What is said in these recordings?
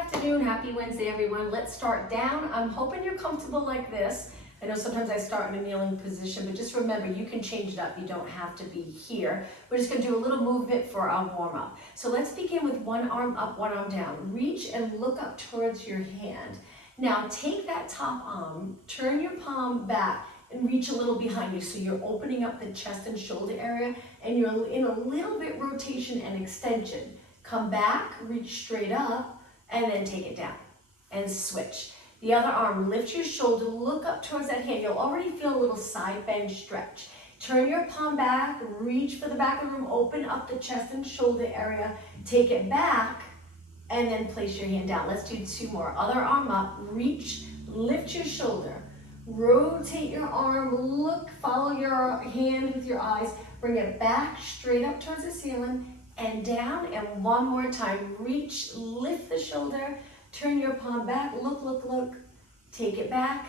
afternoon, happy Wednesday everyone. Let's start down. I'm hoping you're comfortable like this. I know sometimes I start in a kneeling position, but just remember you can change it up. You don't have to be here. We're just gonna do a little movement for our warm up. So let's begin with one arm up, one arm down. Reach and look up towards your hand. Now take that top arm, turn your palm back and reach a little behind you. So you're opening up the chest and shoulder area and you're in a little bit rotation and extension. Come back, reach straight up, and then take it down and switch. The other arm, lift your shoulder, look up towards that hand. You'll already feel a little side bend stretch. Turn your palm back, reach for the back of the room, open up the chest and shoulder area, take it back, and then place your hand down. Let's do two more. Other arm up, reach, lift your shoulder, rotate your arm, look, follow your hand with your eyes, bring it back straight up towards the ceiling, and down, and one more time. Reach, lift the shoulder, turn your palm back, look, look, look, take it back,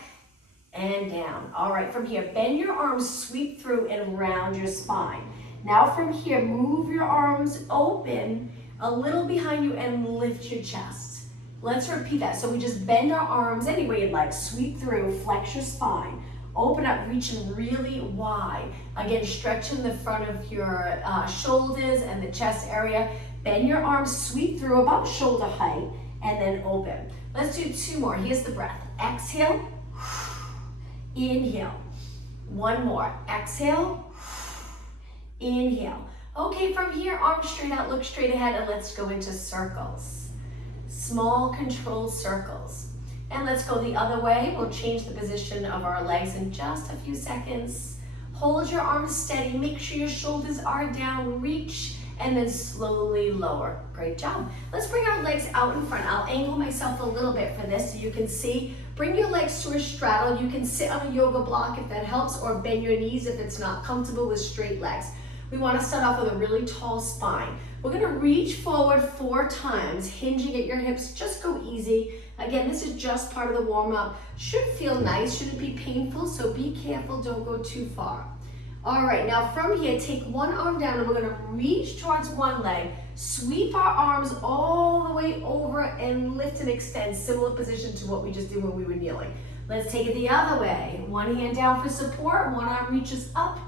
and down. All right, from here, bend your arms, sweep through and round your spine. Now from here, move your arms open a little behind you and lift your chest. Let's repeat that. So we just bend our arms any way you'd like, sweep through, flex your spine. Open up, reaching really wide. Again, stretching the front of your shoulders and the chest area. Bend your arms, sweep through about shoulder height, and then open. Let's do two more. Here's the breath. Exhale, inhale. One more. Exhale, inhale. Okay, from here, arms straight out, look straight ahead, and let's go into circles. Small, controlled circles. And let's go the other way. We'll change the position of our legs in just a few seconds. Hold your arms steady. Make sure your shoulders are down. Reach and then slowly lower. Great job. Let's bring our legs out in front. I'll angle myself a little bit for this so you can see. Bring your legs to a straddle. You can sit on a yoga block if that helps, or bend your knees if it's not comfortable with straight legs. We want to start off with a really tall spine. We're going to reach forward 4 times, hinging at your hips. Just go easy. Again, this is just part of the warm-up. Should feel nice, shouldn't be painful, so be careful, don't go too far. All right, now from here, take one arm down and we're gonna reach towards one leg, sweep our arms all the way over and lift and extend, similar position to what we just did when we were kneeling. Let's take it the other way. One hand down for support, one arm reaches up,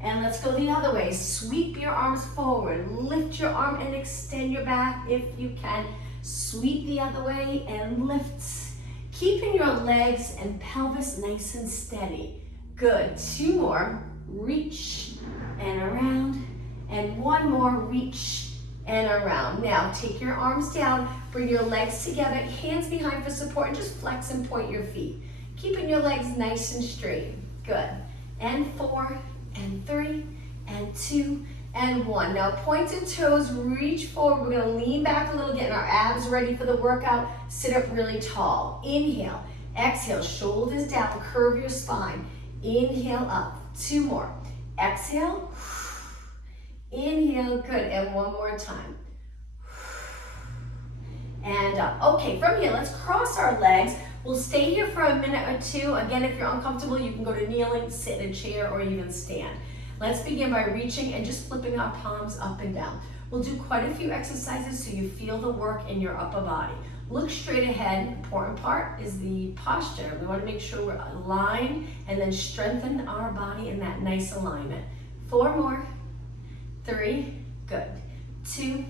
and let's go the other way. Sweep your arms forward, lift your arm and extend your back if you can. Sweep the other way and lift. Keeping your legs and pelvis nice and steady. Good, 2 more. Reach and around, and 1 more, reach and around. Now take your arms down, bring your legs together, hands behind for support, and just flex and point your feet. Keeping your legs nice and straight. Good. And 4, and 3, and 2, and 1. Now pointed toes, reach forward. We're gonna lean back a little, getting our abs ready for the workout. Sit up really tall. Inhale, exhale, shoulders down, curve your spine. Inhale up. 2 more. Exhale. Inhale. Good. And 1 more time. And up. Okay, from here, let's cross our legs. We'll stay here for a minute or 2. Again, if you're uncomfortable, you can go to kneeling, sit in a chair, or even stand. Let's begin by reaching and just flipping our palms up and down. We'll do quite a few exercises so you feel the work in your upper body. Look straight ahead. Important part is the posture. We want to make sure we're aligned and then strengthen our body in that nice alignment. 4 more. 3. Good. 2.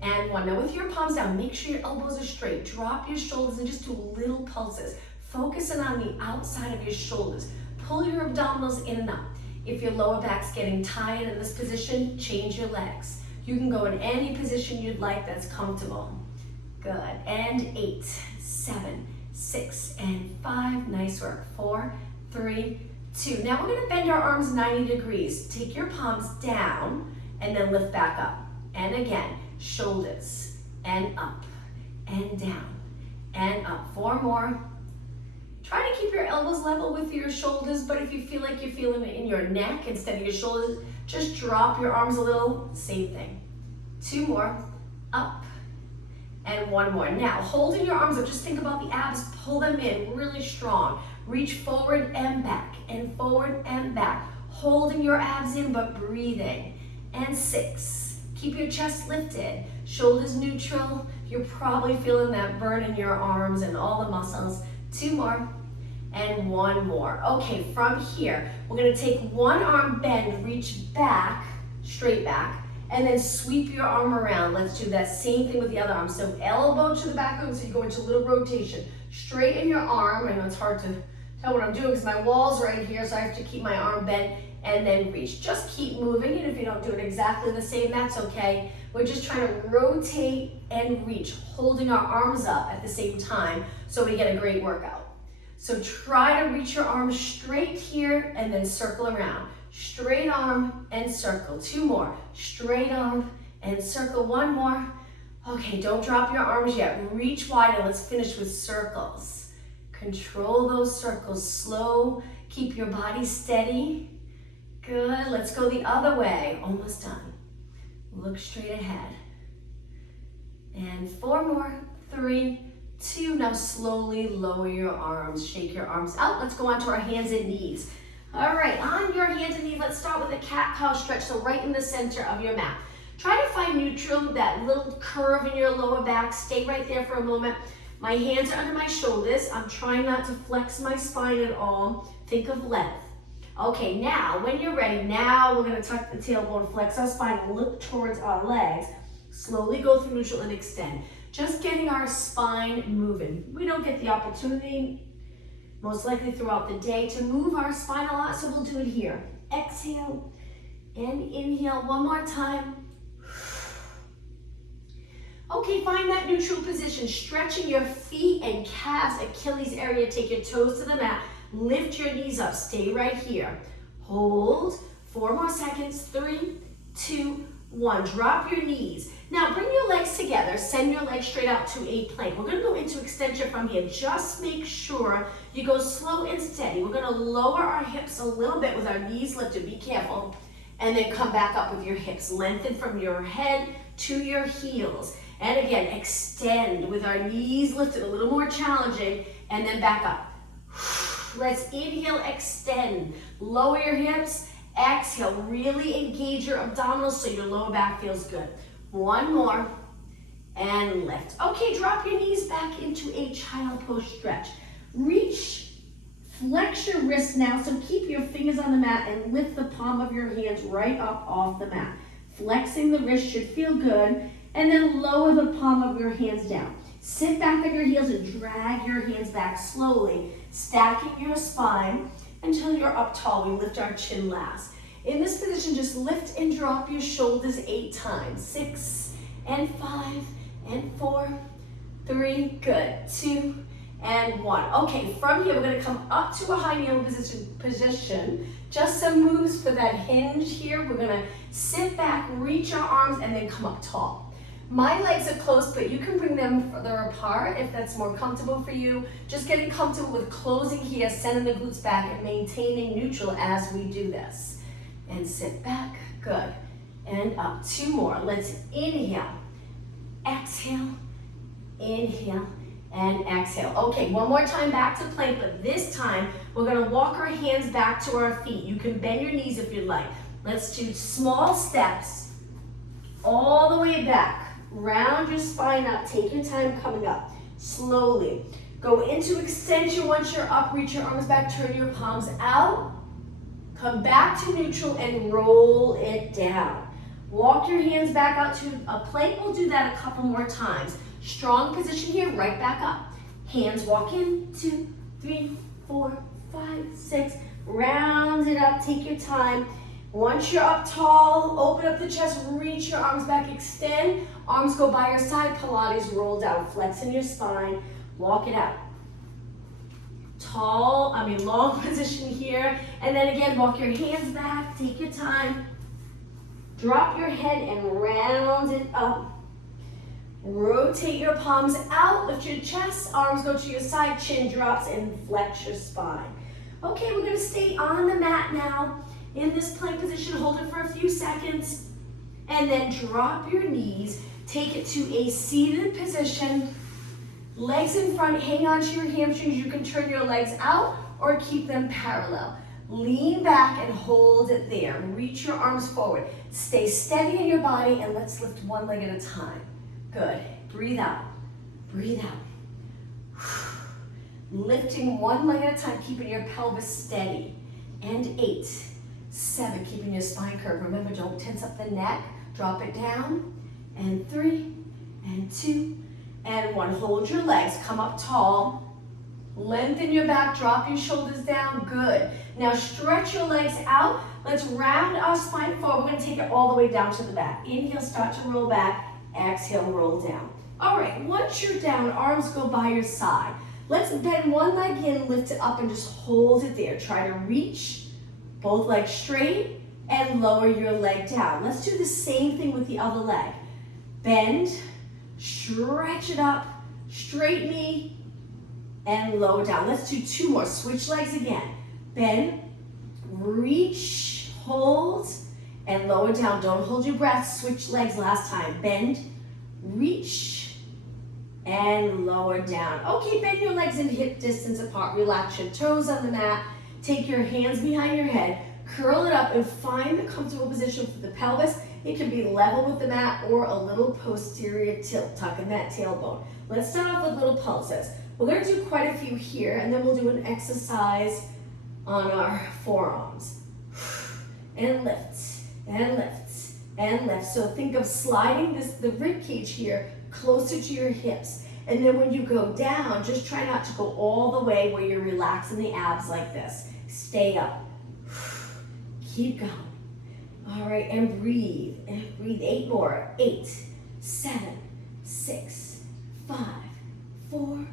And 1. Now with your palms down, make sure your elbows are straight. Drop your shoulders and just do little pulses. Focusing on the outside of your shoulders. Pull your abdominals in and up. If your lower back's getting tired in this position, change your legs. You can go in any position you'd like that's comfortable. Good. And 8, 7, 6, and 5. Nice work. 4, 3, 2. Now we're going to bend our arms 90 degrees. Take your palms down and then lift back up. And again, shoulders and up and down and up. 4 more. Try to keep your elbows level with your shoulders, but if you feel like you're feeling it in your neck instead of your shoulders, just drop your arms a little. Same thing. 2 more. Up. And 1 more. Now, holding your arms up, just think about the abs, pull them in really strong. Reach forward and back, and forward and back. Holding your abs in, but breathing. And 6. Keep your chest lifted, shoulders neutral, You're probably feeling that burn in your arms and all the muscles. 2 more. And 1 more. Okay, from here, we're gonna take one arm bend, reach back, straight back, and then sweep your arm around. Let's do that same thing with the other arm. So elbow to the back of, so you go into a little rotation. Straighten your arm. I know it's hard to tell what I'm doing because my wall's right here, so I have to keep my arm bent and then reach. Just keep moving, and if you don't do it exactly the same, that's okay. We're just trying to rotate and reach, holding our arms up at the same time so we get a great workout. So try to reach your arm straight here and then circle around. Straight arm and circle. 2 more. Straight arm and circle. 1 more. Okay, don't drop your arms yet. Reach wide and let's finish with circles. Control those circles. Slow. Keep your body steady. Good. Let's go the other way. Almost done. Look straight ahead. And 4 more. 3, 2. Now slowly lower your arms. Shake your arms out. Let's go on to our hands and knees. All right, on your hands and knees, let's start with a cat-cow stretch, so right in the center of your mat. Try to find neutral, that little curve in your lower back. Stay right there for a moment. My hands are under my shoulders. I'm trying not to flex my spine at all. Think of length. Okay, now, when you're ready, now we're gonna tuck the tailbone, flex our spine, look towards our legs. Slowly go through neutral and extend. Just getting our spine moving. We don't get the opportunity, most likely throughout the day, to move our spine a lot, so we'll do it here. Exhale and inhale 1 more time. Okay, find that neutral position, stretching your feet and calves, Achilles area. Take your toes to the mat, lift your knees up, stay right here. Hold, 4 more seconds, 3, 2, 1. Drop your knees. Now bring your legs together, send your legs straight out to a plank. We're gonna go into extension from here. Just make sure you go slow and steady. We're gonna lower our hips a little bit with our knees lifted, be careful, and then come back up with your hips. Lengthen from your head to your heels. And again, extend with our knees lifted, a little more challenging, and then back up. Let's inhale, extend. Lower your hips, exhale. Really engage your abdominals so your lower back feels good. 1 more, and lift. Okay, drop your knees back into a child pose stretch. Reach, flex your wrists now, so keep your fingers on the mat and lift the palm of your hands right up off the mat. Flexing the wrist should feel good, and then lower the palm of your hands down. Sit back on your heels and drag your hands back slowly, stacking your spine until you're up tall. We lift our chin last. In this position, just lift and drop your shoulders 8 times. 6 and 5 and 4, 3, good, 2 and 1. Okay, from here, we're gonna come up to a high kneel position. Just some moves for that hinge here. We're gonna sit back, reach our arms, and then come up tall. My legs are close, but you can bring them further apart if that's more comfortable for you. Just getting comfortable with closing here, sending the glutes back, and maintaining neutral as we do this. And sit back, good, and up. 2 more. Let's inhale, exhale, inhale, and exhale. Okay, 1 more time back to plank, but this time we're gonna walk our hands back to our feet. You can bend your knees if you'd like. Let's do small steps all the way back. Round your spine up, take your time coming up. Slowly, go into extension. Once you're up, reach your arms back, turn your palms out. Come back to neutral and roll it down. Walk your hands back out to a plank. We'll do that a couple more times. Strong position here, right back up. Hands walk in, 2, 3, 4, 5, 6. Round it up, take your time. Once you're up tall, open up the chest, reach your arms back, extend. Arms go by your side, Pilates, roll down, flex in your spine, walk it out. Long position here. And then again, walk your hands back, take your time. Drop your head and round it up. Rotate your palms out, lift your chest, arms go to your side, chin drops, and flex your spine. Okay, we're gonna stay on the mat now in this plank position. Hold it for a few seconds, and then drop your knees. Take it to a seated position. Legs in front, hang on to your hamstrings. You can turn your legs out or keep them parallel. Lean back and hold it there. Reach your arms forward. Stay steady in your body, and let's lift 1 leg at a time. Good. Breathe out. Breathe out. Lifting one leg at a time, keeping your pelvis steady. And 8, 7, keeping your spine curved. Remember, don't tense up the neck. Drop it down. And 3, and 2, and 1. Hold your legs, come up tall. Lengthen your back, drop your shoulders down, good. Now stretch your legs out. Let's round our spine forward. We're gonna take it all the way down to the back. Inhale, start to roll back. Exhale, roll down. All right, once you're down, arms go by your side. Let's bend one leg in, lift it up, and just hold it there. Try to reach both legs straight and lower your leg down. Let's do the same thing with the other leg. Bend, stretch it up, straight knee, and lower down. Let's do 2 more. Switch legs again. Bend, reach, hold, and lower down. Don't hold your breath. Switch legs last time. Bend, reach, and lower down. Okay, bend your legs in hip distance apart. Relax your toes on the mat. Take your hands behind your head. Curl it up and find the comfortable position for the pelvis. It can be level with the mat or a little posterior tilt. Tuck in that tailbone. Let's start off with little pulses. We're going to do quite a few here, and then we'll do an exercise on our forearms. And lift, and lift, and lift. So think of sliding the rib cage here closer to your hips. And then when you go down, just try not to go all the way where you're relaxing the abs like this. Stay up. Keep going. All right, and breathe. And breathe. 8 more. 8, 7, 6, 5, 4,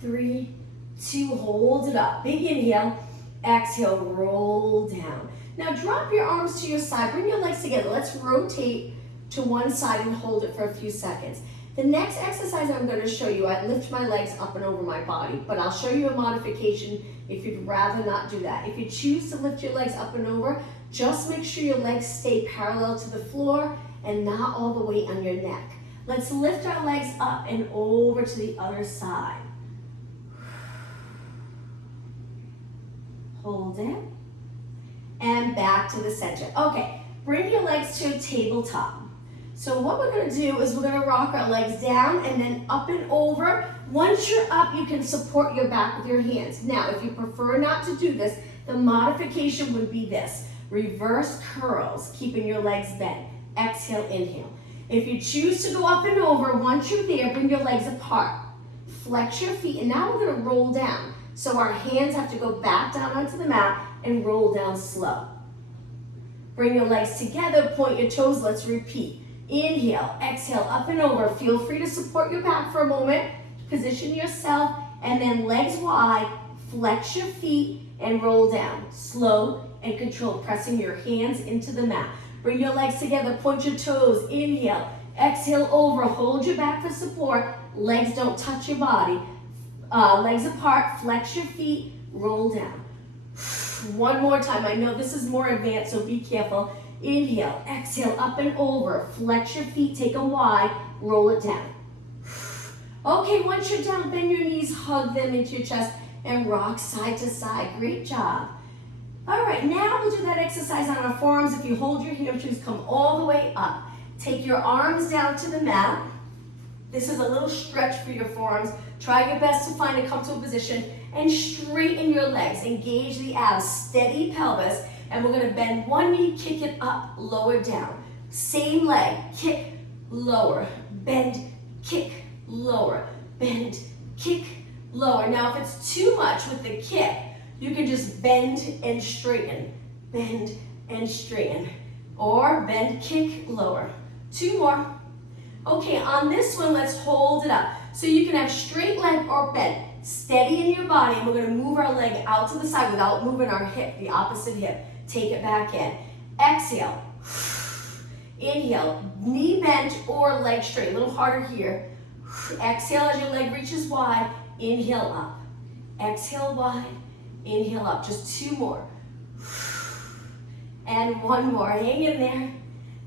3, 2. Hold it up. Big inhale. Exhale, roll down. Now drop your arms to your side. Bring your legs together. Let's rotate to one side and hold it for a few seconds. The next exercise I'm going to show you, I lift my legs up and over my body, but I'll show you a modification if you'd rather not do that. If you choose to lift your legs up and over, just make sure your legs stay parallel to the floor and not all the weight on your neck. Let's lift our legs up and over to the other side. Hold it. And back to the center. Okay, bring your legs to a tabletop. So what we're going to do is we're going to rock our legs down and then up and over. Once you're up, you can support your back with your hands. Now, if you prefer not to do this, the modification would be this. Reverse curls, keeping your legs bent. Exhale, inhale. If you choose to go up and over, once you're there, bring your legs apart. Flex your feet, and now we're going to roll down. So our hands have to go back down onto the mat and roll down slow. Bring your legs together, point your toes, let's repeat. Inhale, exhale, up and over. Feel free to support your back for a moment. Position yourself, and then legs wide, flex your feet, and roll down. Slow and controlled, pressing your hands into the mat. Bring your legs together, point your toes. Inhale, exhale over, hold your back for support. Legs don't touch your body. Legs apart, flex your feet, roll down. One more time. I know this is more advanced, so be careful. Inhale, exhale, up and over. Flex your feet, take them wide, roll it down. Okay, once you're down, bend your knees, hug them into your chest, and rock side to side. Great job. All right, now we'll do that exercise on our forearms. If you hold your hamstrings, come all the way up. Take your arms down to the mat. This is a little stretch for your forearms. Try your best to find a comfortable position and straighten your legs. Engage the abs, steady pelvis. And we're going to bend one knee, kick it up, lower down. Same leg, kick, lower, bend, kick, lower, bend, kick, lower. Now if it's too much with the kick, you can just bend and straighten, or bend, kick, lower. 2 more. Okay, on this one, let's hold it up. So you can have straight leg or bend. Steady in your body, and we're going to move our leg out to the side without moving our hip, the opposite hip. Take it back in. Exhale. Inhale, knee bent or leg straight. A little harder here. Exhale as your leg reaches wide. Inhale up. Exhale wide. Inhale up. Just 2 more. And 1 more. Hang in there.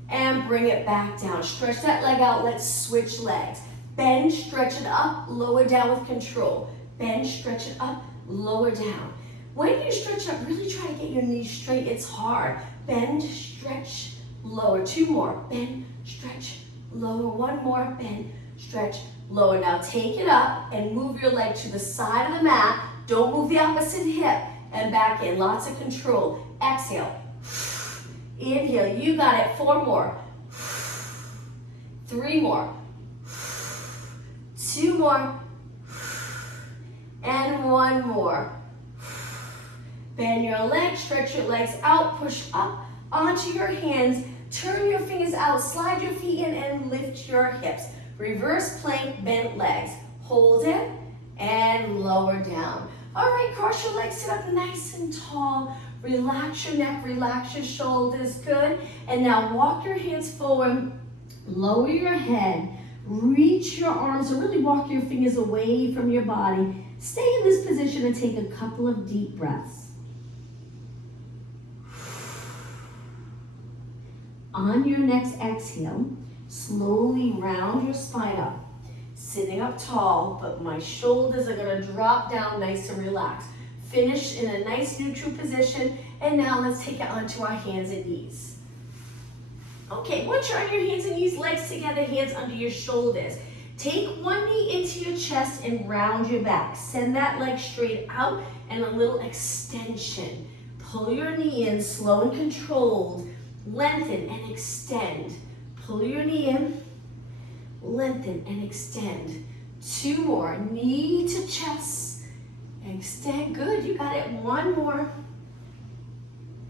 And bring it back down. Stretch that leg out. Let's switch legs. Bend, stretch it up, lower down with control. Bend, stretch it up, lower down. When you stretch up, really try to get your knees straight. It's hard. Bend, stretch, lower. 2 more. Bend, stretch, lower. 1 more. Bend, stretch, lower. Now take it up and move your leg to the side of the mat. Don't move the opposite hip, and back in. Lots of control. Exhale. Inhale. You got it. 4 more. 3 more. 2 more. And 1 more. Bend your legs, stretch your legs out, push up onto your hands, turn your fingers out, slide your feet in, and lift your hips. Reverse plank, bent legs. Hold it and lower down. All right, cross your legs, sit up nice and tall. Relax your neck, relax your shoulders, good. And now walk your hands forward, lower your head, reach your arms, so really walk your fingers away from your body. Stay in this position and take a couple of deep breaths. On your next exhale, slowly round your spine up. Sitting up tall, but my shoulders are gonna drop down nice and relaxed. Finish in a nice neutral position, and now let's take it onto our hands and knees. Okay, once you're on your hands and knees, legs together, hands under your shoulders. Take one knee into your chest and round your back. Send that leg straight out and a little extension. Pull your knee in, slow and controlled. Lengthen and extend. Pull your knee in, lengthen and extend. 2 more, knee to chest, extend, good, you got it. 1 more.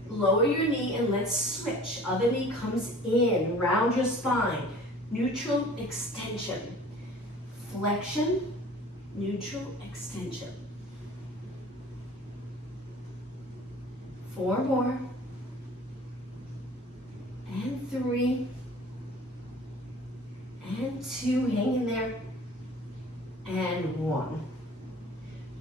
Lower your knee and let's switch. Other knee comes in, round your spine. Neutral extension. Flexion, neutral extension. 4 more. And 3. And 2, hang in there. And 1.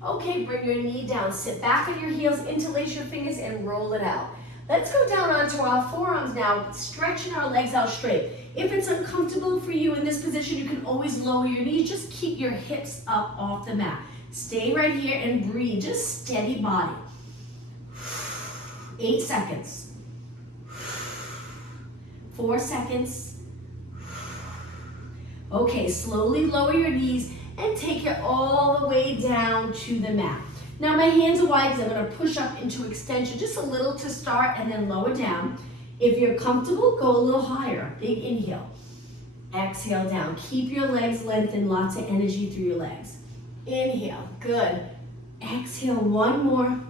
Okay, bring your knee down. Sit back on your heels, interlace your fingers, and roll it out. Let's go down onto our forearms now, stretching our legs out straight. If it's uncomfortable for you in this position, you can always lower your knees. Just keep your hips up off the mat. Stay right here and breathe. Just steady body. 8 seconds. 4 seconds. Okay, slowly lower your knees and take it all the way down to the mat. Now my hands are wide because I'm going to push up into extension just a little to start and then lower down. If you're comfortable, go a little higher. Big inhale. Exhale down. Keep your legs lengthened, lots of energy through your legs. Inhale, good. Exhale, 1 more.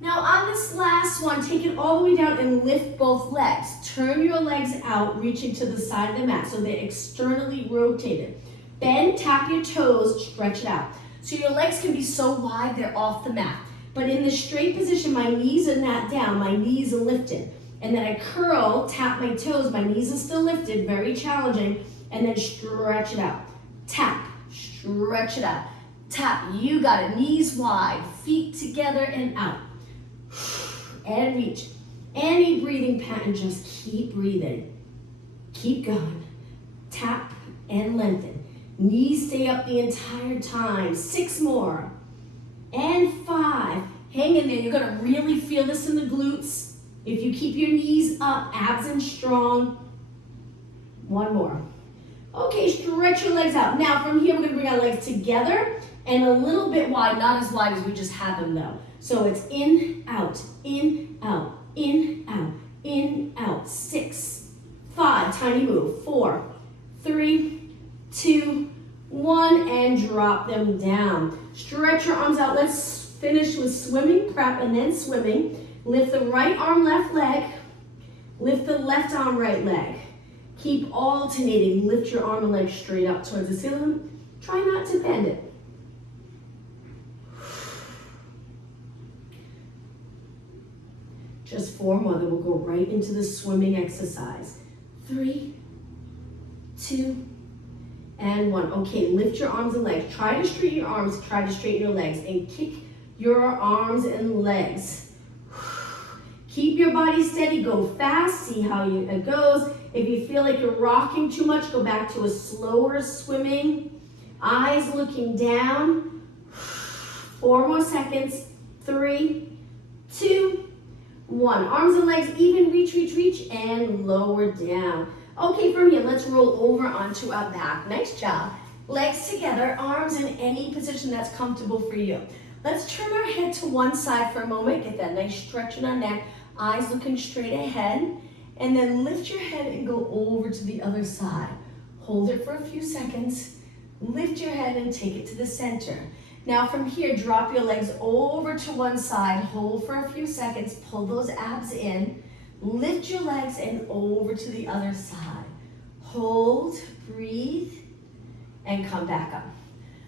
Now on this last one, take it all the way down and lift both legs. Turn your legs out, reaching to the side of the mat so they're externally rotated. Bend, tap your toes, stretch it out. So your legs can be so wide they're off the mat. But in the straight position, my knees are not down, my knees are lifted. And then I curl, tap my toes, my knees are still lifted, very challenging, and then stretch it out. Tap, stretch it out. Tap, you got it, knees wide, feet together and out. And reach. Any breathing pattern, just keep breathing. Keep going. Tap and lengthen. Knees stay up the entire time. 6 more. And 5. Hang in there. You're going to really feel this in the glutes. If you keep your knees up, abs in strong. 1 more. Okay, stretch your legs out. Now from here, we're going to bring our legs together and a little bit wide, not as wide as we just had them though. So it's in, out, in, out, in, out, in, out. 6, 5, tiny move. 4, 3, 2, 1, and drop them down. Stretch your arms out. Let's finish with swimming prep and then swimming. Lift the right arm, left leg. Lift the left arm, right leg. Keep alternating. Lift your arm and leg straight up towards the ceiling. Try not to bend it. Just 4 more, then we'll go right into the swimming exercise. 3, 2, and 1. Okay, lift your arms and legs. Try to straighten your arms, try to straighten your legs, and kick your arms and legs. Keep your body steady, go fast, see how it goes. If you feel like you're rocking too much, go back to a slower swimming. Eyes looking down. 4 more seconds. 3, 2, 1. Arms and legs even, reach, reach, reach, and lower down. Okay, from here, let's roll over onto our back. Nice job. Legs together, arms in any position that's comfortable for you. Let's turn our head to one side for a moment. Get that nice stretch in our neck. Eyes looking straight ahead. And then lift your head and go over to the other side. Hold it for a few seconds. Lift your head and take it to the center. Now from here, drop your legs over to one side. Hold for a few seconds. Pull those abs in. Lift your legs and over to the other side. Hold, breathe, and come back up.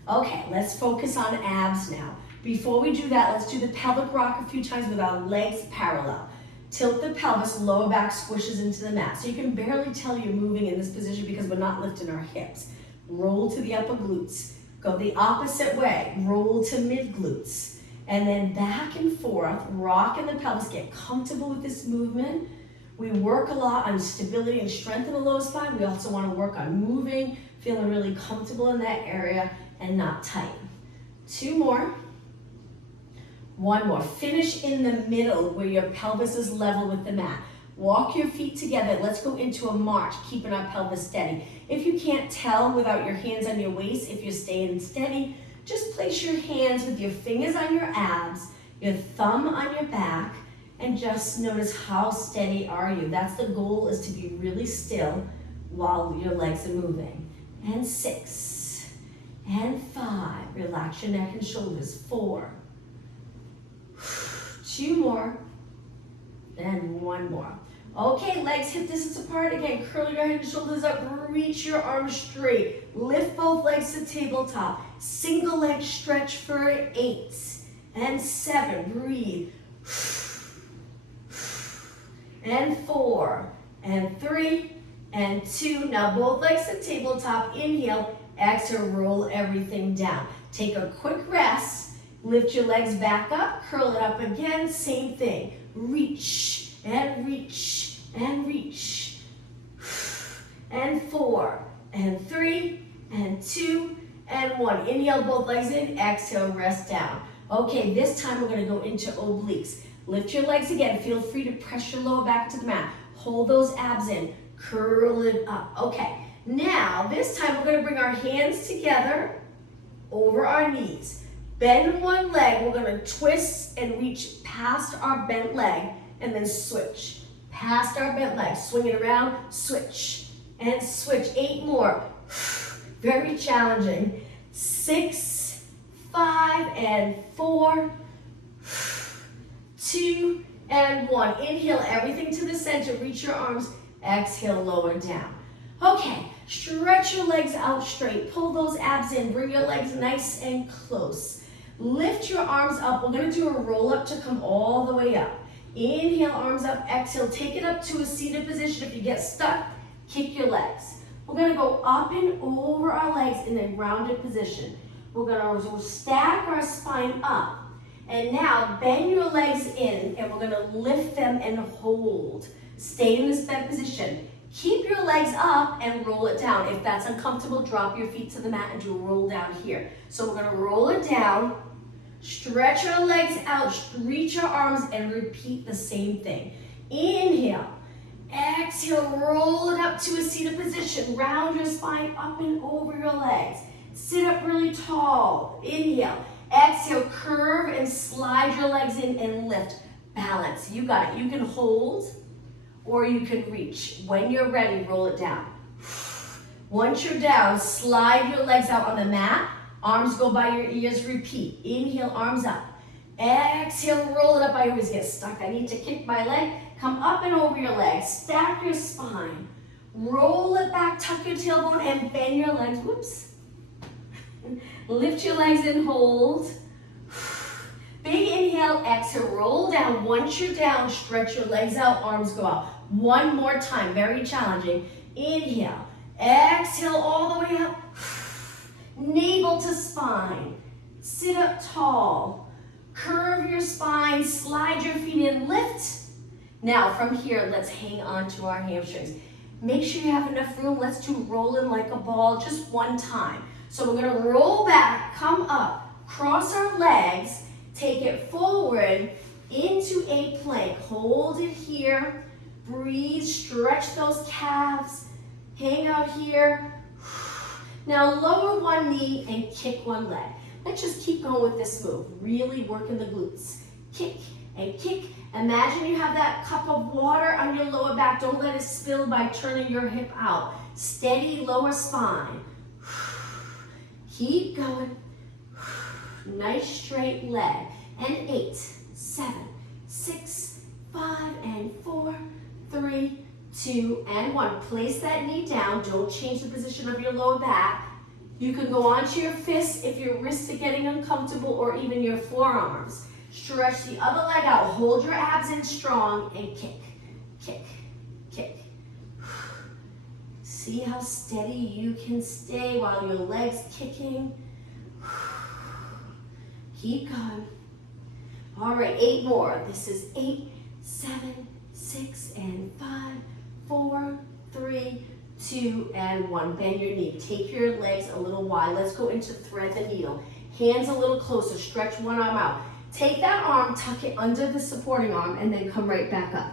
Okay, let's focus on abs now. Before we do that, let's do the pelvic rock a few times with our legs parallel. Tilt the pelvis, lower back squishes into the mat. So you can barely tell you're moving in this position because we're not lifting our hips. Roll to the upper glutes. Go the opposite way. Roll to mid glutes. And then back and forth, rock in the pelvis. Get comfortable with this movement. We work a lot on stability and strength in the lower spine. We also want to work on moving, feeling really comfortable in that area and not tight. 2 more. 1 more. Finish in the middle where your pelvis is level with the mat. Walk your feet together. Let's go into a march, keeping our pelvis steady. If you can't tell without your hands on your waist, if you're staying steady, just place your hands with your fingers on your abs, your thumb on your back, and just notice how steady are you. That's the goal, is to be really still while your legs are moving. And 6, and 5. Relax your neck and shoulders. 4, 2 more, and 1 more. Okay, legs hip distance apart. Again, curl your head and shoulders up. Reach your arms straight. Lift both legs to tabletop. Single leg stretch for 8 and 7. Breathe. And 4 and 3 and 2. Now both legs to tabletop. Inhale. Exhale. Roll everything down. Take a quick rest. Lift your legs back up. Curl it up again. Same thing. Reach and reach and reach. And 4 and 3 and 2 and 1. Inhale, both legs in. Exhale, rest down. Okay, this time we're going to go into obliques. Lift your legs again. Feel free to press your lower back to the mat. Hold those abs in. Curl it up. Okay, now this time we're going to bring our hands together over our knees. Bend one leg. We're going to twist and reach past our bent leg and then switch. Past our bent leg. Swing it around. Switch and switch. 8 more. Very challenging. 6, 5, and 4, 2, and 1. Inhale everything to the center. Reach your arms. Exhale, lower down. Okay, stretch your legs out straight. Pull those abs in. Bring your legs nice and close. Lift your arms up. We're going to do a roll up to come all the way up. Inhale, arms up. Exhale, take it up to a seated position. If you get stuck, kick your legs. We're going to go up and over our legs in a rounded position. We're going to stack our spine up. And now bend your legs in, and we're going to lift them and hold. Stay in this bent position. Keep your legs up and roll it down. If that's uncomfortable, drop your feet to the mat and do a roll down here. So we're going to roll it down, stretch our legs out, reach our arms, and repeat the same thing. Inhale. Exhale, roll it up to a seated position. Round your spine up and over your legs. Sit up really tall. Inhale. Exhale, curve and slide your legs in and lift. Balance. You got it. You can hold or you can reach. When you're ready, roll it down. Once you're down, slide your legs out on the mat. Arms go by your ears. Repeat. Inhale, arms up. Exhale, roll it up. I always get stuck. I need to kick my leg. Come up and over your legs. Stack your spine. Roll it back. Tuck your tailbone and bend your legs. Whoops. Lift your legs and hold. Big inhale. Exhale. Roll down. Once you're down, stretch your legs out. Arms go out. One more time. Very challenging. Inhale. Exhale all the way up. Navel to spine. Sit up tall. Curve your spine. Slide your feet in. Lift. Now from here, let's hang on to our hamstrings. Make sure you have enough room. Let's do rolling like a ball just one time. So we're going to roll back, come up, cross our legs, take it forward into a plank. Hold it here. Breathe, stretch those calves. Hang out here. Now lower one knee and kick one leg. Let's just keep going with this move. Really working the glutes. Kick and kick. Imagine you have that cup of water on your lower back. Don't let it spill by turning your hip out. Steady lower spine. Keep going. Nice straight leg. And 8, 7, 6, 5, and 4, 3, 2, and 1. Place that knee down. Don't change the position of your lower back. You can go onto your fists if your wrists are getting uncomfortable, or even your forearms. Stretch the other leg out. Hold your abs in strong and kick, kick, kick. See how steady you can stay while your leg's kicking. Keep going. All right, 8 more. This is 8, 7, 6, and 5, 4, 3, 2, and 1. Bend your knee. Take your legs a little wide. Let's go into thread the needle. Hands a little closer. Stretch one arm out. Take that arm, tuck it under the supporting arm, and then come right back up.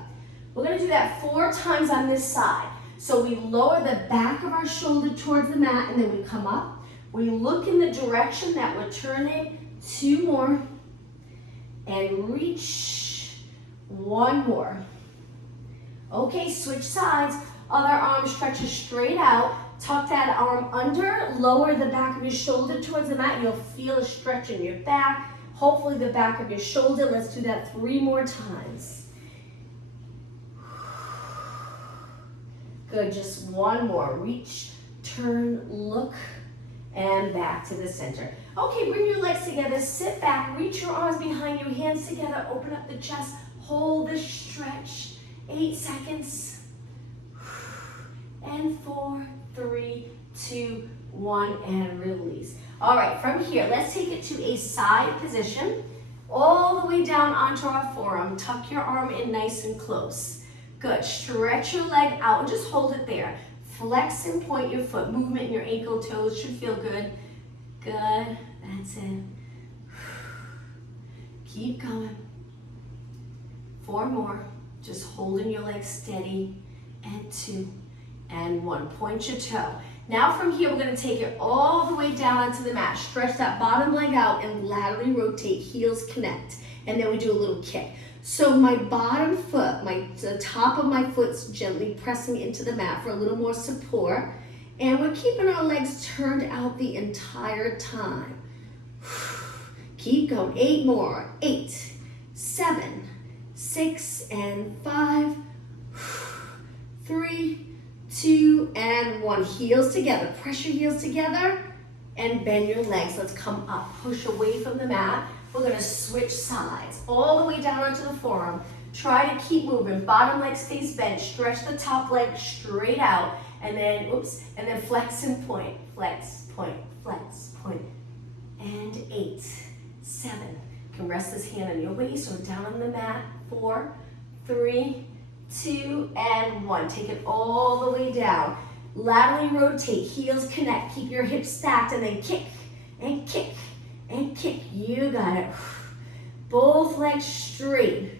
We're going to do that 4 times on this side. So we lower the back of our shoulder towards the mat, and then we come up. We look in the direction that we're turning. 2 more. And reach. 1 more. Okay, switch sides. Other arm stretches straight out. Tuck that arm under. Lower the back of your shoulder towards the mat. You'll feel a stretch in your back. Hopefully the back of your shoulder. Let's do that 3 more times. Good, just 1 more. Reach, turn, look, and back to the center. Okay, bring your legs together, sit back, reach your arms behind you, hands together, open up the chest, hold the stretch. 8 seconds. And 4, 3, 2, 1, and release. All right, from here, let's take it to a side position, all the way down onto our forearm. Tuck your arm in nice and close. Good, stretch your leg out and just hold it there. Flex and point your foot. Movement in your ankle toes should feel good. Good, that's it. Keep going. 4 more, just holding your leg steady. And 2, and 1. Point your toe. Now from here, we're going to take it all the way down onto the mat. Stretch that bottom leg out and laterally rotate, heels connect. And then we do a little kick. So my bottom foot, the top of my foot's gently pressing into the mat for a little more support. And we're keeping our legs turned out the entire time. Keep going. 8 more. 8, 7, 6, and 5, 3, 2, and 1. Heels together. Press your heels together and bend your legs. Let's come up. Push away from the mat. We're going to switch sides all the way down onto the forearm. Try to keep moving. Bottom leg stays bent. Stretch the top leg straight out. And then, and then flex and point. Flex, point, flex, point. And 8, 7. You can rest this hand on your waist or down on the mat. 4, 3, 2, and 1. Take it all the way down. Laterally rotate, heels connect. Keep your hips stacked and then kick and kick and kick. You got it. Both legs straight.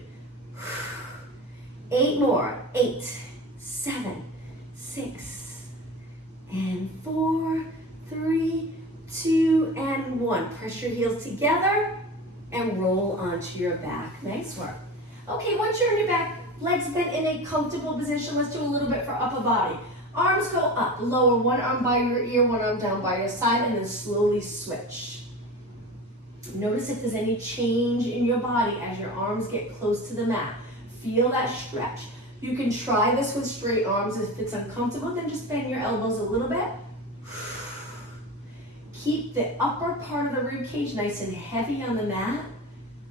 8 more. 8, 7, 6, and 4, 3, 2, and 1. Press your heels together and roll onto your back. Nice work. Okay, once you're on your back, legs bent in a comfortable position, let's do a little bit for upper body. Arms go up, lower, one arm by your ear, one arm down by your side, and then slowly switch. Notice if there's any change in your body as your arms get close to the mat. Feel that stretch. You can try this with straight arms. If it's uncomfortable, then just bend your elbows a little bit. Keep the upper part of the rib cage nice and heavy on the mat.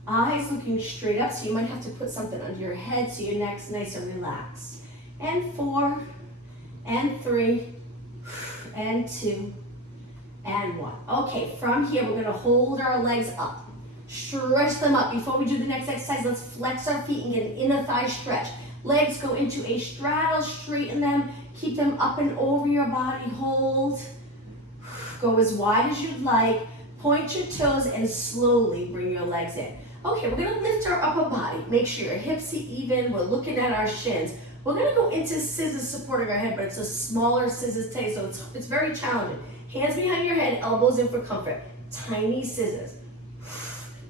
Eyes looking straight up, so you might have to put something under your head so your neck's nice and relaxed. And 4, and 3, and 2, and 1. Okay, from here, we're gonna hold our legs up. Stretch them up. Before we do the next exercise, let's flex our feet and get an inner thigh stretch. Legs go into a straddle, straighten them, keep them up and over your body, hold. Go as wide as you'd like, point your toes, and slowly bring your legs in. Okay, we're gonna lift our upper body. Make sure your hips are even, we're looking at our shins. We're gonna go into scissors supporting our head, but it's a smaller scissors today, so it's very challenging. Hands behind your head, elbows in for comfort. Tiny scissors.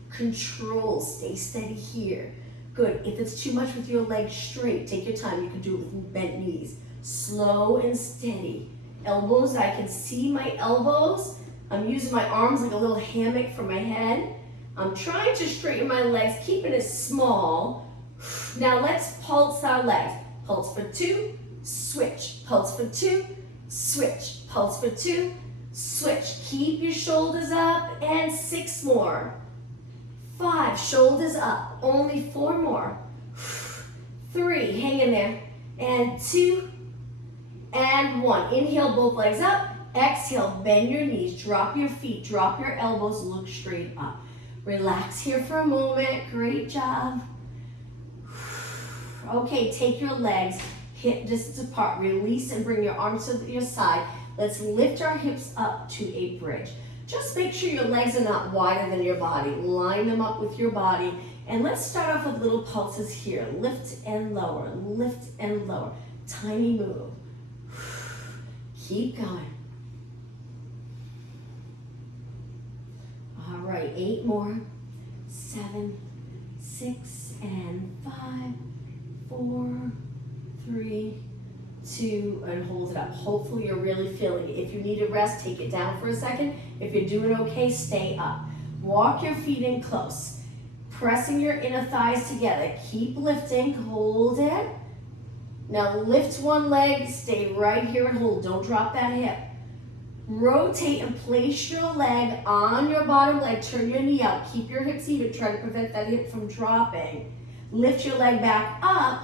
Control, stay steady here. Good, if it's too much with your legs straight, take your time. You can do it with bent knees. Slow and steady. Elbows, I can see my elbows. I'm using my arms like a little hammock for my head. I'm trying to straighten my legs, keeping it small. Now let's pulse our legs. Pulse for 2, switch. Pulse for 2, switch. Pulse for 2, switch. Keep your shoulders up, and 6 more. 5, shoulders up, only 4 more. 3, hang in there, and 2, and 1. Inhale, both legs up. Exhale, bend your knees, drop your feet, drop your elbows, look straight up. Relax here for a moment, great job. Okay, take your legs hip distance apart, release and bring your arms to your side. Let's lift our hips up to a bridge. Just make sure your legs are not wider than your body. Line them up with your body. And let's start off with little pulses here. Lift and lower, lift and lower. Tiny move. Keep going. All right, 8 more. 7, 6, and 5, 4, 3, 2, and hold it up. Hopefully you're really feeling it. If you need a rest, take it down for a second. If you're doing okay, stay up. Walk your feet in close. Pressing your inner thighs together. Keep lifting, hold it. Now lift one leg, stay right here and hold. Don't drop that hip. Rotate and place your leg on your bottom leg. Turn your knee out. Keep your hips even. Try to prevent that hip from dropping. Lift your leg back up.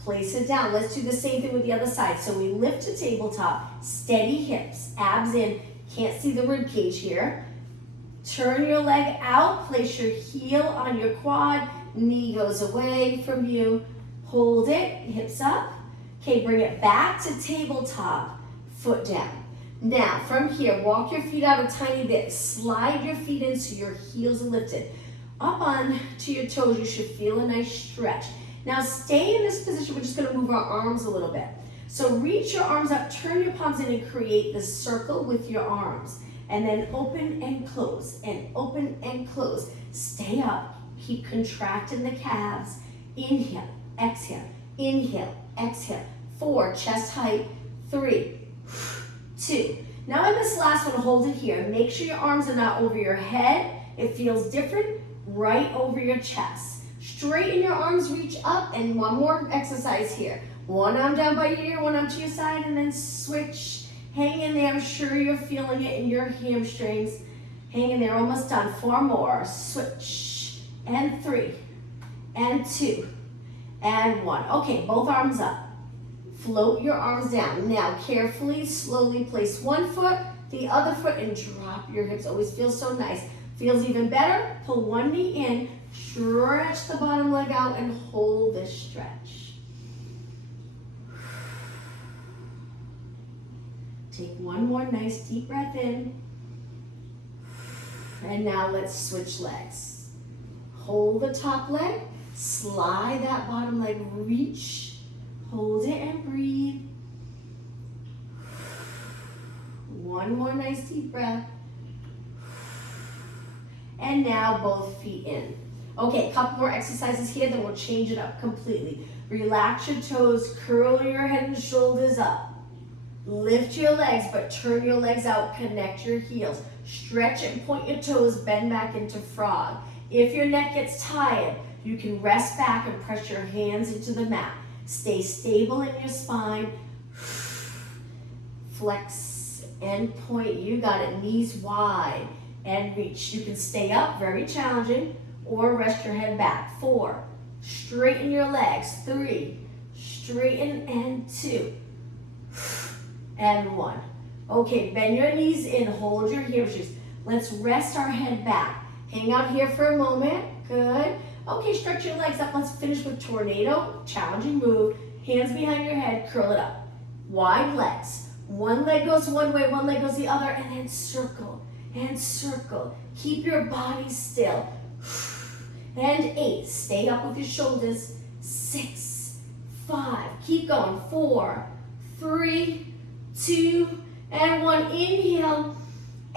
Place it down. Let's do the same thing with the other side. So we lift to tabletop. Steady hips. Abs in. Can't see the rib cage here. Turn your leg out. Place your heel on your quad. Knee goes away from you. Hold it. Hips up. Okay, bring it back to tabletop. Foot down. Now, from here, walk your feet out a tiny bit. Slide your feet in so your heels are lifted. Up on to your toes, you should feel a nice stretch. Now, stay in this position. We're just going to move our arms a little bit. So reach your arms up, turn your palms in, and create this circle with your arms. And then open and close, and open and close. Stay up. Keep contracting the calves. Inhale, exhale, inhale, exhale. 4, chest height. 3, 2. Now in this last one, hold it here. Make sure your arms are not over your head. It feels different. Right over your chest. Straighten your arms, reach up, and one more exercise here. One arm down by your ear, one arm to your side, and then switch. Hang in there. I'm sure you're feeling it in your hamstrings. Hang in there. Almost done. 4 more. Switch. And 3. And 2. And 1. Okay, both arms up. Float your arms down. Now, carefully, slowly place one foot, the other foot, and drop your hips. Always feels so nice. Feels even better. Pull one knee in, stretch the bottom leg out, and hold this stretch. Take one more nice deep breath in. And now let's switch legs. Hold the top leg, slide that bottom leg, reach. Hold it and breathe. One more nice deep breath. And now both feet in. Okay, a couple more exercises here, then we'll change it up completely. Relax your toes, curl your head and shoulders up. Lift your legs, but turn your legs out, connect your heels. Stretch and point your toes, bend back into frog. If your neck gets tired, you can rest back and press your hands into the mat. Stay stable in your spine. Flex and point. You got it. Knees wide and reach. You can stay up, very challenging, or rest your head back. 4. Straighten your legs. 3. Straighten and 2. And 1. Okay, bend your knees in. Hold your hamstrings. Let's rest our head back. Hang out here for a moment. Good. Okay, stretch your legs up. Let's finish with tornado. Challenging move. Hands behind your head, curl it up. Wide legs. One leg goes one way, one leg goes the other, and then circle and circle. Keep your body still. And 8, stay up with your shoulders. 6, 5. Keep going. 4, 3, 2, and 1. Inhale.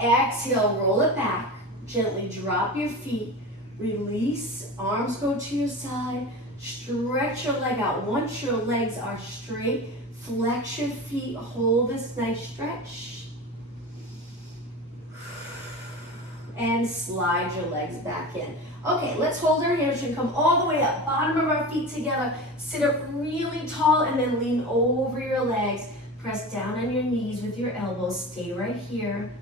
Exhale, roll it back. Gently drop your feet. Release. Arms go to your side. Stretch your leg out. Once your legs are straight, flex your feet. Hold this nice stretch. And slide your legs back in. Okay, let's hold our hamstring. Come all the way up. Bottom of our feet together. Sit up really tall and then lean over your legs. Press down on your knees with your elbows. Stay right here.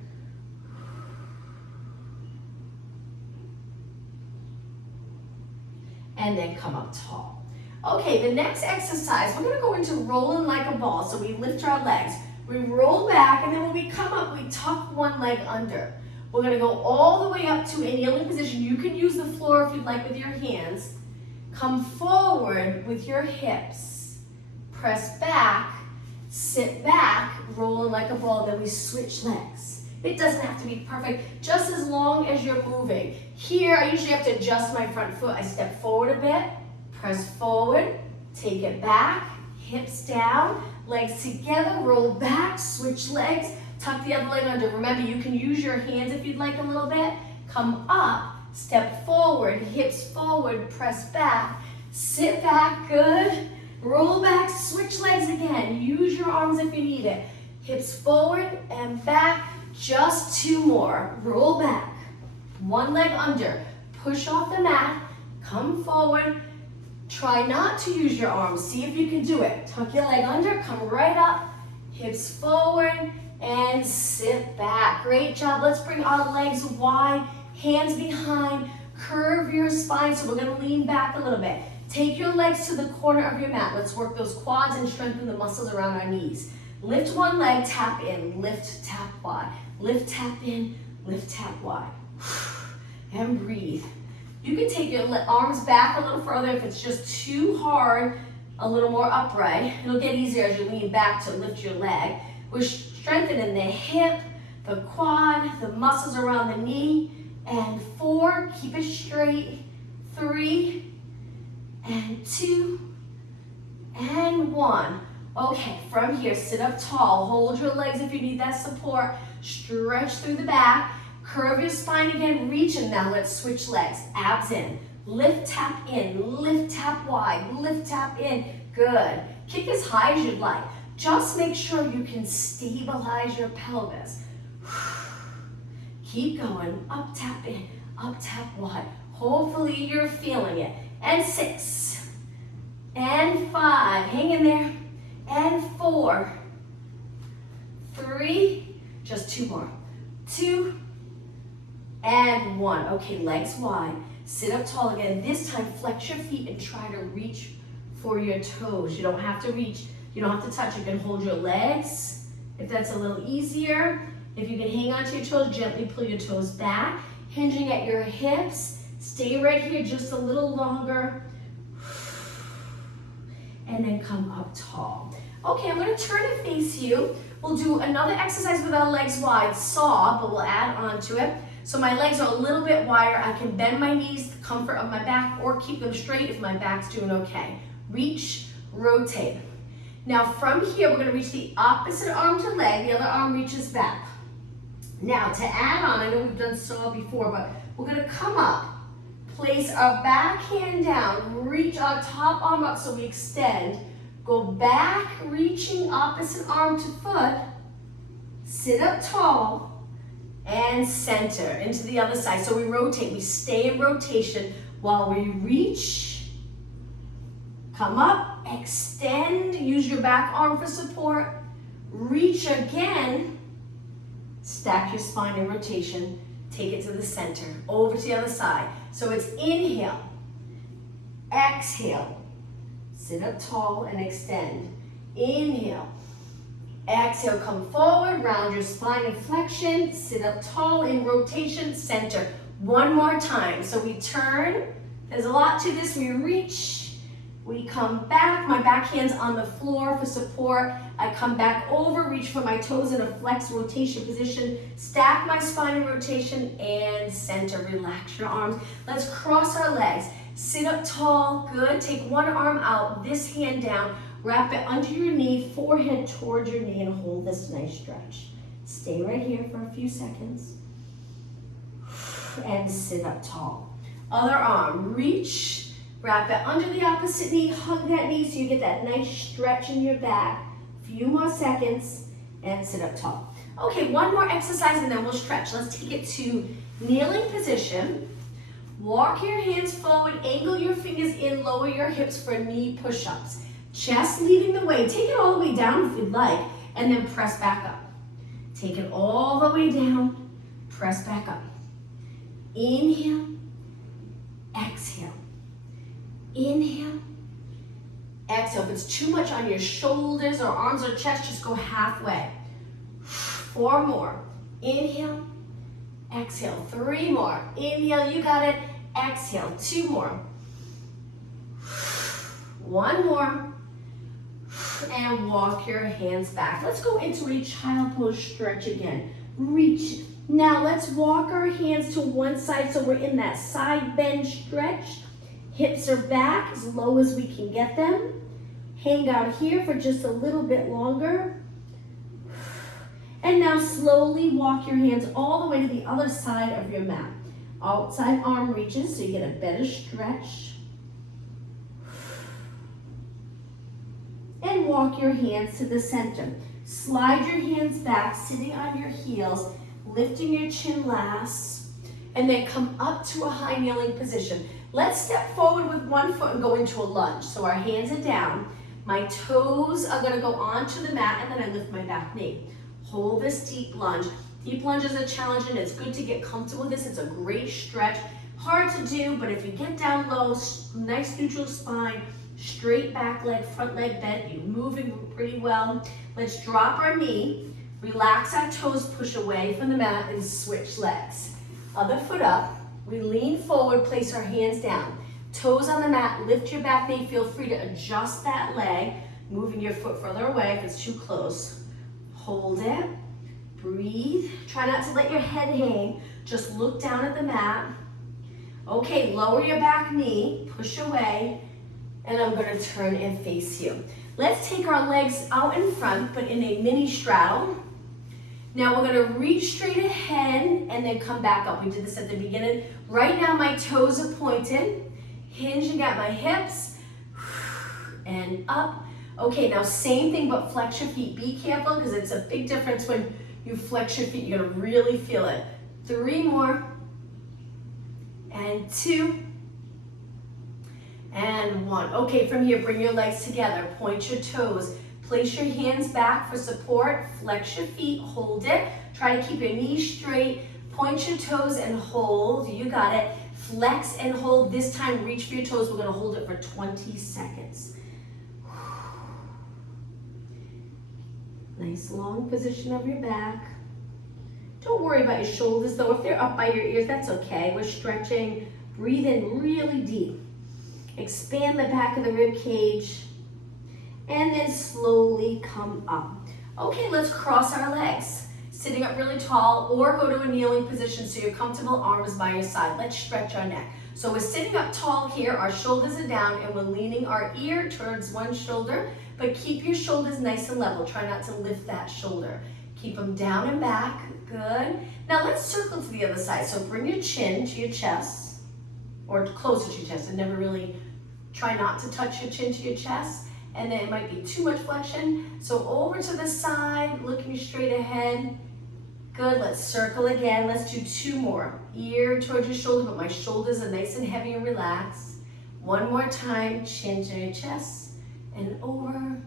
And then come up tall. Okay, the next exercise, we're gonna go into rolling like a ball. So we lift our legs, we roll back, and then when we come up, we tuck one leg under. We're gonna go all the way up to a kneeling position. You can use the floor if you'd like with your hands. Come forward with your hips. Press back, sit back, rolling like a ball, then we switch legs. It doesn't have to be perfect, just as long as you're moving. Here, I usually have to adjust my front foot. I step forward a bit, press forward, take it back, hips down, legs together, roll back, switch legs, tuck the other leg under. Remember, you can use your hands if you'd like a little bit. Come up, step forward, hips forward, press back, sit back, good. Roll back, switch legs again. Use your arms if you need it. Hips forward and back. Just 2 more. Roll back. One leg under. Push off the mat. Come forward. Try not to use your arms. See if you can do it. Tuck your leg under. Come right up. Hips forward and sit back. Great job. Let's bring our legs wide. Hands behind. Curve your spine. So we're going to lean back a little bit. Take your legs to the corner of your mat. Let's work those quads and strengthen the muscles around our knees. Lift one leg, tap in, lift, tap wide. Lift, tap in, lift, tap wide. And breathe. You can take your arms back a little further if it's just too hard, a little more upright. It'll get easier as you lean back to lift your leg. We're strengthening the hip, the quad, the muscles around the knee. And 4, keep it straight. 3, and 2, and 1. Okay, from here, sit up tall. Hold your legs if you need that support. Stretch through the back. Curve your spine again. Reach in. Now let's switch legs. Abs in. Lift, tap in. Lift, tap wide. Lift, tap in. Good. Kick as high as you'd like. Just make sure you can stabilize your pelvis. Keep going. Up, tap in. Up, tap wide. Hopefully you're feeling it. And 6. And 5. Hang in there. And 4, 3, just 2 more. 2, and 1. Okay, legs wide. Sit up tall again. This time, flex your feet and try to reach for your toes. You don't have to reach. You don't have to touch. You can hold your legs if that's a little easier. If you can hang on to your toes, gently pull your toes back. Hinging at your hips. Stay right here just a little longer. And then come up tall. Okay, I'm going to turn and face you. We'll do another exercise with our legs wide, saw, but we'll add on to it. So my legs are a little bit wider. I can bend my knees, the comfort of my back, or keep them straight if my back's doing okay. Reach, rotate. Now from here, we're going to reach the opposite arm to leg. The other arm reaches back. Now to add on, I know we've done saw before, but we're going to come up. Place our back hand down, reach our top arm up so we extend. Go back, reaching opposite arm to foot. Sit up tall and center into the other side. So we rotate, we stay in rotation while we reach. Come up, extend, use your back arm for support. Reach again, stack your spine in rotation. Take it to the center, over to the other side. So it's inhale, exhale, sit up tall and extend. Inhale, exhale, come forward, round your spine in flexion, sit up tall in rotation, center. One more time. So we turn, there's a lot to this. We reach, we come back, my back hand's on the floor for support. I come back over, reach for my toes in a flex rotation position, stack my spine in rotation, and center. Relax your arms. Let's cross our legs. Sit up tall, good. Take one arm out, this hand down, wrap it under your knee, forehead towards your knee, and hold this nice stretch. Stay right here for a few seconds. And sit up tall. Other arm, reach, wrap it under the opposite knee, hug that knee so you get that nice stretch in your back. Few more seconds, and sit up tall. Okay, one more exercise and then we'll stretch. Let's take it to kneeling position. Walk your hands forward, angle your fingers in, lower your hips for knee push-ups. Chest leading the way. Take it all the way down if you'd like, and then press back up. Take it all the way down, press back up. Inhale, exhale. Inhale, exhale. If it's too much on your shoulders or arms or chest, just go halfway. 4 more. Inhale, exhale. 3 more. Inhale, you got it. Exhale. 2 more. 1 more. And walk your hands back. Let's go into a child pose stretch again. Reach. Now let's walk our hands to one side so we're in that side bend stretch. Hips are back as low as we can get them. Hang out here for just a little bit longer. And now slowly walk your hands all the way to the other side of your mat. Outside arm reaches so you get a better stretch. And walk your hands to the center. Slide your hands back, sitting on your heels, lifting your chin last, and then come up to a high kneeling position. Let's step forward with one foot and go into a lunge. So our hands are down. My toes are gonna go onto the mat, and then I lift my back knee. Hold this deep lunge. Deep lunges are challenging. It's good to get comfortable with this. It's a great stretch. Hard to do, but if you get down low, nice neutral spine, straight back leg, front leg bent, you're moving pretty well. Let's drop our knee, relax our toes, push away from the mat, and switch legs. Other foot up, we lean forward, place our hands down. Toes on the mat, lift your back knee, feel free to adjust that leg, moving your foot further away if it's too close. Hold it, breathe. Try not to let your head hang, just look down at the mat. Okay, lower your back knee, push away, and I'm gonna turn and face you. Let's take our legs out in front, but in a mini straddle. Now we're gonna reach straight ahead and then come back up. We did this at the beginning. Right now my toes are pointed, hinging at my hips, and up. Okay, now same thing, but flex your feet. Be careful, because it's a big difference when you flex your feet. You're gonna really feel it. 3 more, and 2, and 1. Okay, from here, bring your legs together, point your toes, place your hands back for support, flex your feet, hold it. Try to keep your knees straight, point your toes and hold, you got it. Flex and hold, this time reach for your toes. We're gonna hold it for 20 seconds. Nice long position of your back. Don't worry about your shoulders though. If they're up by your ears, that's okay. We're stretching. Breathe in really deep. Expand the back of the rib cage. And then slowly come up. Okay, let's cross our legs. Sitting up really tall, or go to a kneeling position so you're comfortable, arms by your side. Let's stretch our neck. So we're sitting up tall here, our shoulders are down, and we're leaning our ear towards one shoulder, but keep your shoulders nice and level. Try not to lift that shoulder. Keep them down and back, good. Now let's circle to the other side. So bring your chin to your chest, or closer to your chest, and never really, try not to touch your chin to your chest, and then it might be too much flexion. So over to the side, looking straight ahead. Good, let's circle again. Let's do 2 more. Ear towards your shoulder, but my shoulders are nice and heavy and relaxed. 1 more time, chin to your chest and over.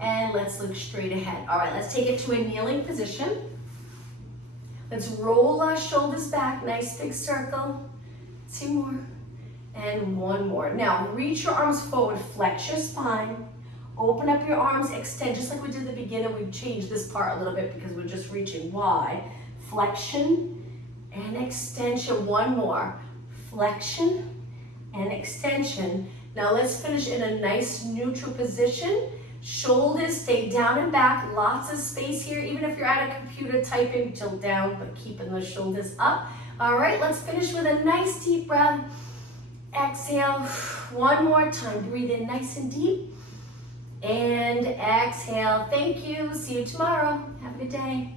And let's look straight ahead. All right, let's take it to a kneeling position. Let's roll our shoulders back, nice big circle. 2 more, and 1 more. Now reach your arms forward, flex your spine. Open up your arms, extend, just like we did at the beginning. We've changed this part a little bit because we're just reaching wide. Flexion and extension. 1 more. Flexion and extension. Now let's finish in a nice neutral position. Shoulders stay down and back. Lots of space here. Even if you're at a computer typing, tilt down, but keeping those shoulders up. All right, let's finish with a nice deep breath. Exhale, one more time. Breathe in nice and deep. And exhale. Thank you. See you tomorrow. Have a good day.